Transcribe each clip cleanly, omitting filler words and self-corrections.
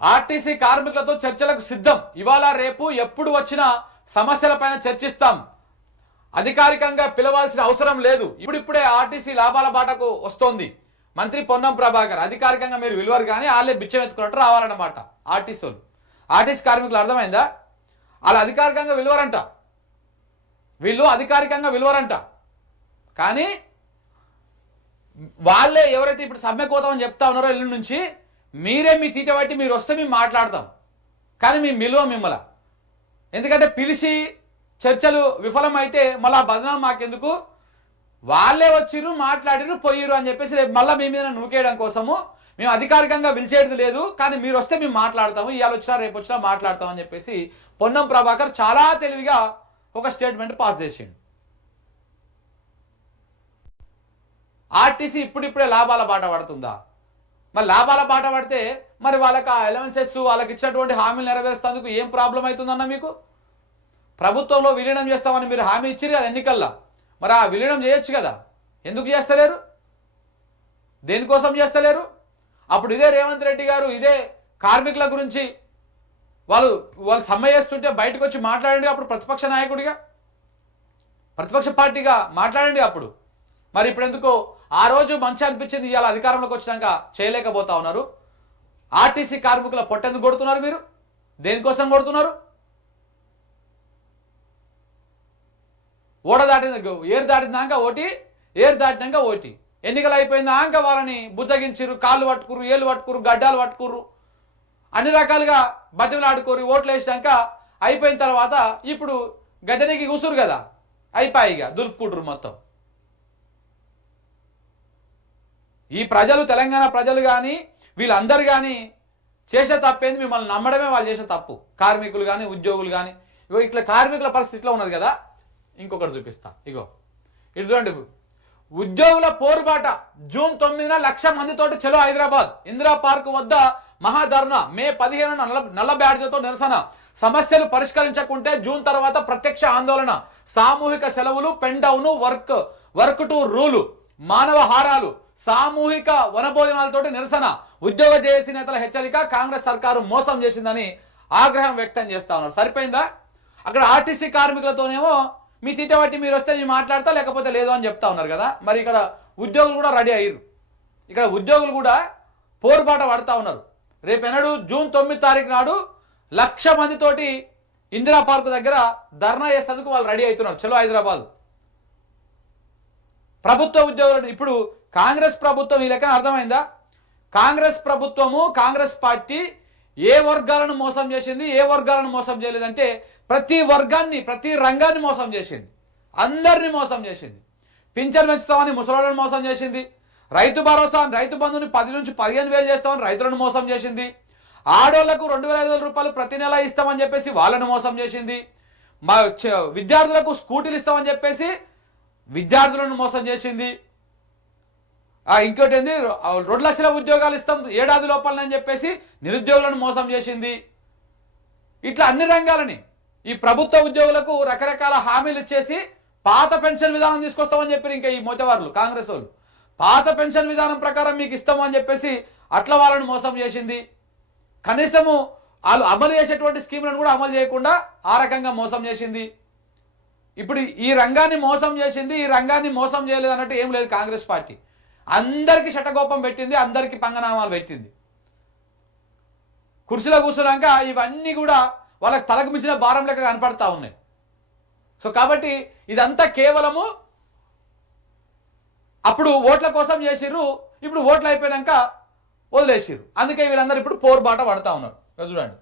RTC కార్మికులతో చర్చలకు సిద్ధం. ఇవాళ రేపు ఎప్పుడు వచ్చినా సమస్యలపైన చర్చిస్తాం. అధికారికంగా పిలవాల్సిన అవసరం లేదు. ఇప్పుడిప్పుడే ఆర్టీసీ లాభాల బాటకు వస్తోంది. మంత్రి పొన్నం ప్రభాకర్ అధికారికంగా మీరు విలువరు కానీ వాళ్ళే బిచ్చం ఎత్తుకున్నట్టు రావాలన్నమాట. ఆర్టీసీ కార్మికులు అర్థమైందా? వాళ్ళు అధికారికంగా విలువరంట, వీళ్ళు అధికారికంగా విలువరంట. కానీ వాళ్ళే ఎవరైతే ఇప్పుడు సమ్మె కోతామని చెప్తా ఉన్నారో ఎల్లుండి నుంచి మీరే మీ తీట బట్టి మీరు వస్తే మేము మాట్లాడతాం, కానీ మేము విలువ మిమ్మల్ని. ఎందుకంటే పిలిచి చర్చలు విఫలమైతే మళ్ళీ ఆ బదనాం మాకెందుకు? వాళ్ళే వచ్చిర్రు, మాట్లాడిరు, పోయిరు అని చెప్పేసి రేపు మళ్ళీ మీ మీద నూకేయడం కోసము మేము అధికారికంగా పిలిచేది లేదు, కానీ మీరు వస్తే మేము మాట్లాడతాము, ఇవాళ వచ్చినా రేపు వచ్చినా మాట్లాడతాం అని చెప్పేసి పొన్నం ప్రభాకర్ చాలా తెలివిగా ఒక స్టేట్మెంట్ పాస్ చేసిండు. ఆర్టీసీ ఇప్పుడిప్పుడే లాభాల బాట పడుతుందా? మరి లాభాల బాట పడితే మరి వాళ్ళకి ఆ అలవెన్సెస్ వాళ్ళకి ఇచ్చినటువంటి హామీలు నెరవేర్చేందుకు ఏం ప్రాబ్లం అవుతుందన్న మీకు? ప్రభుత్వంలో విలీనం చేస్తామని మీరు హామీ ఇచ్చిరు కదా ఎన్నికల్లో, మరి ఆ విలీనం చేయొచ్చు కదా, ఎందుకు చేస్తలేరు? దేనికోసం చేస్తలేరు? అప్పుడు ఇదే రేవంత్ రెడ్డి గారు ఇదే కార్మికుల గురించి వాళ్ళు సమ్మె చేస్తుంటే బయటకు వచ్చి మాట్లాడండి, అప్పుడు ప్రతిపక్ష నాయకుడిగా ప్రతిపక్ష పార్టీగా మాట్లాడండి అప్పుడు. మరి ఇప్పుడు ఎందుకో ఆ రోజు మంచి అనిపించింది, ఇవాళ అధికారంలోకి వచ్చినాక చేయలేకపోతా ఉన్నారు. ఆర్టీసీ కార్మికుల పొట్టెందుకు కొడుతున్నారు మీరు? దేనికోసం కొడుతున్నారు? ఏరు దాటినాక ఓటి, ఏరు దాటినాక ఓటి. ఎన్నికలు అయిపోయిందాక వాళ్ళని బుజ్జగించిర్రు, కాళ్ళు పట్టుకుర్రు, ఏళ్ళు పట్టుకుర్రు, గడ్డాలు పట్టుకుర్రు, అన్ని రకాలుగా బతిమలాడుకోరు. ఓట్లు వేసినాక అయిపోయిన తర్వాత ఇప్పుడు గద్దెనికి కూసురు కదా, అయిపోయిగా దులుపుకుంటారు మొత్తం. ఈ ప్రజలు, తెలంగాణ ప్రజలు కానీ వీళ్ళందరూ కానీ చేసే తప్పేంది? మిమ్మల్ని నమ్మడమే వాళ్ళు చేసే తప్పు. కార్మికులు కానీ ఉద్యోగులు కానీ ఇగో ఇట్లా కార్మికుల పరిస్థితిలో ఉన్నది కదా. ఇంకొకటి చూపిస్తా, ఇగో ఇటు చూడండి. ఉద్యోగుల పోరుబాట జూన్ 9న 1,00,000 మందితోటి చలో హైదరాబాద్. ఇందిరా పార్క్ వద్ద మహాధర్నా. మే 15న నల్ల బ్యాడ్జ్లతో నిరసన. సమస్యలు పరిష్కరించకుంటే జూన్ తర్వాత ప్రత్యక్ష ఆందోళన. సామూహిక సెలవులు, pen down, work to rule, మానవ హారాలు, సామూహిక వనభోజనాలతోటి నిరసన. ఉద్యోగ జేఏసీ నేతల హెచ్చరిక, కాంగ్రెస్ సర్కారు మోసం చేసిందని ఆగ్రహం వ్యక్తం చేస్తా ఉన్నారు. సరిపోయిందా? అక్కడ ఆర్టీసీ కార్మికులతోనేమో మీ తీట బట్టి మీరు వస్తే నేను మాట్లాడతా, లేకపోతే లేదు అని చెప్తా ఉన్నారు కదా. మరి ఇక్కడ ఉద్యోగులు కూడా రెడీ అయ్యారు. ఇక్కడ ఉద్యోగులు కూడా పోరుబాట పడతా ఉన్నారు. రేపెన్నడు జూన్ 9 తారీఖు నాడు 1,00,000 మందితోటి ఇందిరా పార్క్ దగ్గర ధర్నా చేసేందుకు వాళ్ళు రెడీ అవుతున్నారు. చలో హైదరాబాద్. ప్రభుత్వ ఉద్యోగులను ఇప్పుడు కాంగ్రెస్ ప్రభుత్వం ఈ లెక్కన అర్థమైందా? కాంగ్రెస్ ప్రభుత్వము, కాంగ్రెస్ పార్టీ ఏ వర్గాలను మోసం చేసింది, ఏ వర్గాలను మోసం చేయలేదంటే ప్రతి వర్గాన్ని, ప్రతి రంగాన్ని మోసం చేసింది. అందరినీ మోసం చేసింది. పింఛన్ పెంచుతామని ముసలాళ్ళను మోసం చేసింది. రైతు భరోసా, రైతు బంధుని 10 నుంచి 15,000 చేస్తామని రైతులను మోసం చేసింది. ఆడోళ్లకు 2,500 రూపాయలు ప్రతి నెల ఇస్తామని చెప్పేసి వాళ్ళను మోసం చేసింది. మా విద్యార్థులకు స్కూటీలు ఇస్తామని చెప్పేసి విద్యార్థులను మోసం చేసింది. ఇంకోటి ఏంది, 2 లక్షల ఉద్యోగాలు ఇస్తాం ఏడాది లోపలని చెప్పేసి నిరుద్యోగులను మోసం చేసింది. ఇట్లా అన్ని రంగాలని ఈ ప్రభుత్వ ఉద్యోగులకు రకరకాల హామీలు ఇచ్చేసి పాత పెన్షన్ విధానం తీసుకొస్తామని చెప్పారు. ఇంకా ఈ మోతవారులు కాంగ్రెస్ వాళ్ళు పాత పెన్షన్ విధానం ప్రకారం మీకు ఇస్తాము అని చెప్పేసి అట్లా వాళ్ళని మోసం చేసింది. కనీసము వాళ్ళు అమలు చేసేటువంటి స్కీములను కూడా అమలు చేయకుండా ఆ రకంగా మోసం చేసింది. ఇప్పుడు ఈ రంగాన్ని మోసం చేసింది, ఈ రంగాన్ని మోసం చేయలేదు అన్నట్టు ఏం లేదు. కాంగ్రెస్ పార్టీ అందరికీ శటకోపం పెట్టింది, అందరికీ పంగనామాలు పెట్టింది. కుర్చీలో కూర్చున్నాక ఇవన్నీ కూడా వాళ్ళకి తలకు మించిన భారం లెక్క కనపడతా ఉన్నాయి. సో కాబట్టి ఇదంతా కేవలము అప్పుడు ఓట్ల కోసం చేసిర్రు, ఇప్పుడు ఓట్లు అయిపోయాక వదిలేసిర్రు. అందుకే వీళ్ళందరూ ఇప్పుడు పోరుబాట పడతా ఉన్నారు. చూడండి,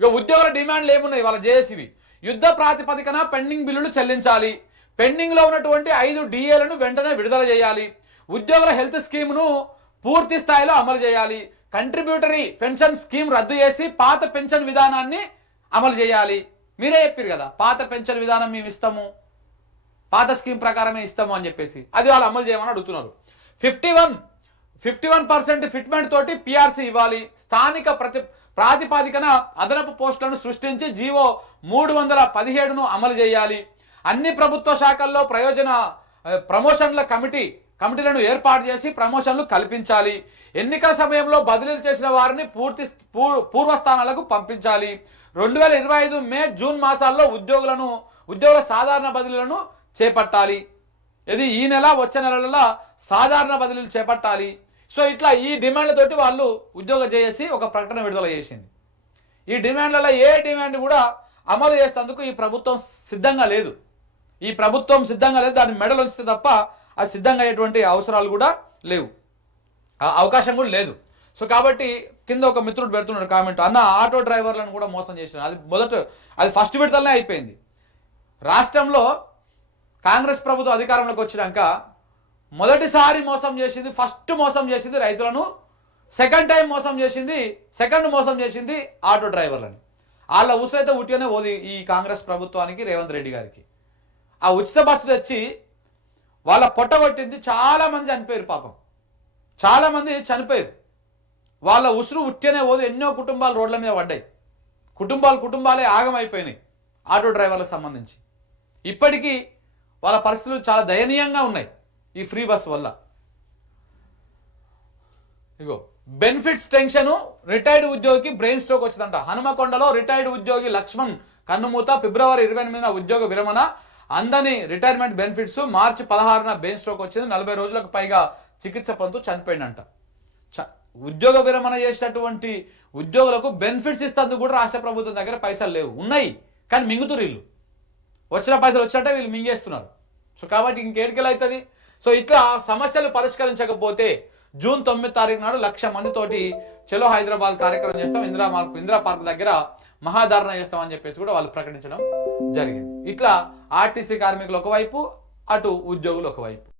ఇక ఉద్యోగుల డిమాండ్లు ఏమున్నాయి వాళ్ళ జేఏసీవి. యుద్ధ ప్రాతిపదికన పెండింగ్ బిల్లులు చెల్లించాలి. పెండింగ్లో ఉన్నటువంటి 5 డిఏలను వెంటనే విడుదల చేయాలి. ఉద్యోగుల హెల్త్ స్కీమ్ను పూర్తి స్థాయిలో అమలు చేయాలి. కంట్రిబ్యూటరీ పెన్షన్ స్కీమ్ రద్దు చేసి పాత పెన్షన్ విధానాన్ని అమలు చేయాలి. మీరే చెప్పారు కదా, పాత పెన్షన్ విధానం మేము ఇస్తాము, పాత స్కీమ్ ప్రకారమే ఇస్తాము అని చెప్పేసి అది వాళ్ళు అమలు చేయమని అడుగుతున్నారు. 51% ఫిట్మెంట్ తోటి పిఆర్సీ ఇవ్వాలి. స్థానిక ప్రాతిపాదికన అదనపు పోస్టులను సృష్టించి జీవో 317ను అమలు చేయాలి. అన్ని ప్రభుత్వ శాఖల్లో ప్రమోషన్ల కమిటీ కమిటీలను ఏర్పాటు చేసి ప్రమోషన్లు కల్పించాలి. ఎన్నికల సమయంలో బదిలీలు చేసిన వారిని పూర్వస్థానాలకు పంపించాలి. 2025 మే జూన్ మాసాల్లో ఉద్యోగుల సాధారణ బదిలీలను చేపట్టాలి. ఇది ఈ నెల వచ్చే నెలలలో సాధారణ బదిలీలు చేపట్టాలి. సో ఇట్లా ఈ డిమాండ్లతోటి వాళ్ళు ఉద్యోగం చేసి ఒక ప్రకటన విడుదల చేసింది. ఈ డిమాండ్లలో ఏ డిమాండ్ కూడా అమలు చేసేందుకు ఈ ప్రభుత్వం సిద్ధంగా లేదు. దాన్ని మెడలు ఉంచితే తప్ప అది సిద్ధంగా అయ్యేటువంటి అవసరాలు కూడా లేవు, అవకాశం కూడా లేదు. సో కాబట్టి కింద ఒక మిత్రుడు పెడుతున్నాడు కామెంట్, అన్న ఆటో డ్రైవర్లను కూడా మోసం చేసినారు. అది ఫస్ట్ విడతలనే అయిపోయింది. రాష్ట్రంలో కాంగ్రెస్ ప్రభుత్వం అధికారంలోకి వచ్చినాక మొదటిసారి ఫస్ట్ మోసం చేసింది రైతులను, సెకండ్ మోసం చేసింది ఆటో డ్రైవర్లని. వాళ్ళ ఉసురైతే ఉట్టిగానే పోదు ఈ కాంగ్రెస్ ప్రభుత్వానికి, రేవంత్ రెడ్డి గారికి. ఆ ఉచిత బస్సు తెచ్చి వాళ్ళ పొట్టగొట్టింది, చాలా మంది చనిపోయారు. పాపం చాలా మంది చనిపోయారు. వాళ్ళ ఉసురు ఉట్టిగానే పోదు. ఎన్నో కుటుంబాలు రోడ్ల మీద పడ్డాయి. కుటుంబాలే ఆగమైపోయినాయి ఆటో డ్రైవర్లకు సంబంధించి. ఇప్పటికీ వాళ్ళ పరిస్థితులు చాలా దయనీయంగా ఉన్నాయి ఈ ఫ్రీ బస్ వల్ల. ఇగో బెనిఫిట్స్ టెన్షన్, రిటైర్డ్ ఉద్యోగికి బ్రెయిన్ స్ట్రోక్ వచ్చిందంట. హనుమకొండలో రిటైర్డ్ ఉద్యోగి లక్ష్మణ్ కన్నుమూత, ఫిబ్రవరి 28న ఉద్యోగ విరమణ, అందని రిటైర్మెంట్ బెనిఫిట్స్, మార్చి 16న బ్రెయిన్ స్ట్రోక్ వచ్చింది. 40 రోజులకు పైగా చికిత్స పొందుతూ చనిపోయిందంట. ఉద్యోగ విరమణ చేసినటువంటి ఉద్యోగులకు బెనిఫిట్స్ ఇస్తేందుకు కూడా రాష్ట్ర ప్రభుత్వం దగ్గర పైసలు లేవు, ఉన్నాయి కానీ మింగుతురు వీళ్ళు. వచ్చిన పైసలు వచ్చినట్టే వీళ్ళు మింగేస్తున్నారు. సో కాబట్టి ఇంకేడికెళ్ళి అవుతుంది. సో ఇట్లా సమస్యలు పరిష్కరించకపోతే జూన్ 9 తారీఖు నాడు 1,00,000 మందితోటి చలో హైదరాబాద్ కార్యక్రమం చేస్తాం, ఇందిరా పార్క్ దగ్గర మహాధారణ చేస్తామని చెప్పేసి కూడా వాళ్ళు ప్రకటించడం జరిగింది. ఇట్లా ఆర్టీసీ కార్మికులు ఒకవైపు, అటు ఉద్యోగులు ఒకవైపు.